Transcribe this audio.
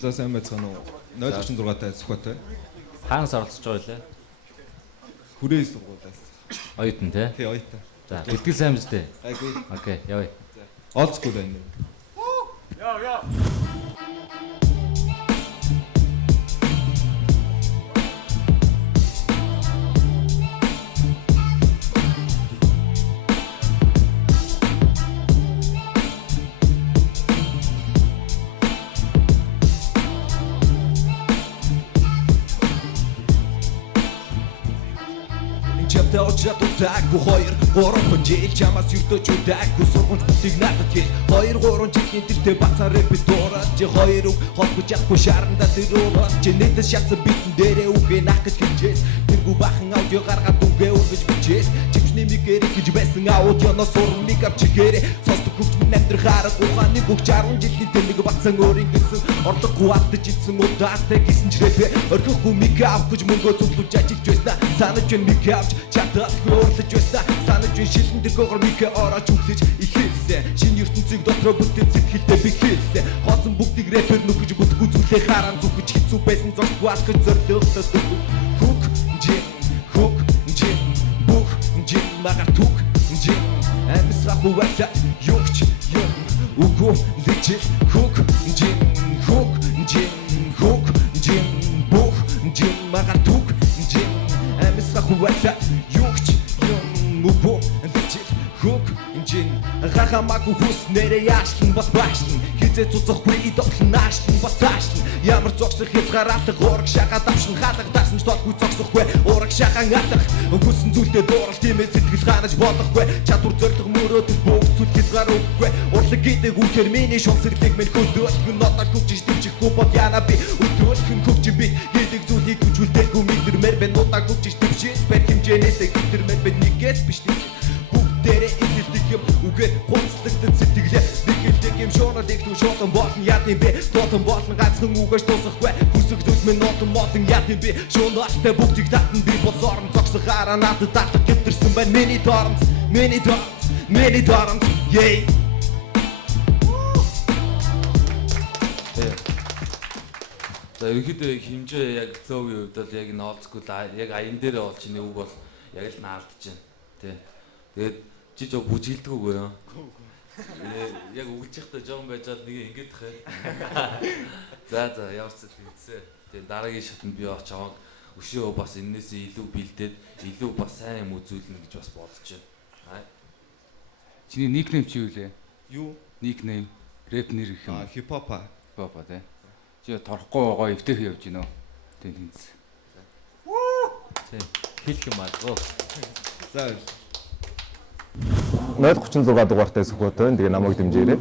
За сайн байцгаана уу? 036-тай Сүхбаатар. Хаанаас оролцож байгаа вэ? Хүрээ сургуулиас. Оюутан тий. Тий, оюутан. За, бэлтгэл сайн биз дээ. Айгүй. Окей, явъя. Old school байна. Яа. Очротаагүй 2-3 жил чамаас юрдөөч удаагүй сургууль бүтийг надад хэл 2-3 жилийн тэртээ бацаа репетуураад чи 2 үг холбож явахгүй шарандаа тэрөөрөө чи нэтэс шатсан битэн дээрээ үгээ нах гэж хилжээс тэргүй бахан аудио гаргаад үгээ өргөж бичээс чивчний микэр гэж байсан аудионоос урмыг авч чигээрээ сонсдог хөвч минь амьдрахаар ухааны бүх 60 жилийн тэмдэг бацсан өөрийн гэсэн орлогогүй автаж ицсэн удаатай гисэн ч рэпэ орхихгүй мик авах гэж мөнгөө зүглүүлж ажиллаж байсан санаж байна мик авч чатаа өөрлөж байсан санаж байна шилэн дэргөөр микэ орооч үглэж ихэлсэн шинэ ертөнцийг дотроо бүтэц сэтгэлдээ би хэлсэн хоосон бүгдийг рэпер нүхэж бүтгүү зүйлээ хараан зүгж хэцүү байсан зогсгүй алхаж зорилготой хук жин бүх жин магар тук жин амсрах хуваач югч юм үгүй личил хук жин бүх жин магар тук жин амсрах хуваач югч юм үгүй личил хук жин гахамаагүй хүс нэрээ яашлан бас баашлан хизээ цуцахгүй идоглон наашлан бас цаашлан ямар зогсох хязгаараатай ураг шагаа давшин хаалга дарсан ч толгүй зогсохгүй ураг шагаан атах хүссэн зүйлдээ дуурал тиймээ сэтгэл ханаж болохгүй чадвар зориг мөрөөдөл бүгд зүйл хязгааргүй урлаг гэдэг үнээр миний шунсэрлэг минь хөдөөлөх нотор хөвчж дэмжихгүй бол яана би өдөөлөх хөвч би гэдэг зүйлийг хүчүүлдэггүй мэдэрмээр бэн нутаг хөвчж дэмжиж бэр хэмжээнээсээ хэмтэрмээр бэн нэгээс биш бүгдээрээ ихэлдэг юм үгээд хунцлагдсан сэтгэлээ нэгэлдэг юм шууналыг түн шуутан болно яд юм бэ тотон болно ганцхан үгэж дуусахгүй хүсэгдүүл минь нотон молон яд юм бэ шууналтай бүгдийг татан би босорн зогсохаараа надад татах гэмтэрсэн байна миний доромт yeah. За ерөөхдөө хэмжээ яг флоугийн хувьд бол яг ноолцгүй яг аян дээр бол чиний үг бол яг л наалдаж байна тий. Тэгээд чи жоо бүжгэлдэггүй юу? Яг үгэлжихдээ жоон байжгаад нэг ингэж тахаа. За явцсан хэлсэн. Тэгээд дараагийн шатнд би очиж аваад өшөө бас энээсээ илүү бэлдээд илүү бас сайн юм үзүүлнэ гэж бас бодож байна. Чиний никнейм чи юу лээ? Юу? Никнейм, рэп нэр гэх юм. Хипхопа. Хипхопа тий. Чи торхгүй байгаа эвтэйх явж гинөө. Тэнц. Тий. Хэлэх юм аа. За 036 дугаартай Сүхбаатар. Тэгээ намайг дэмжээрэй.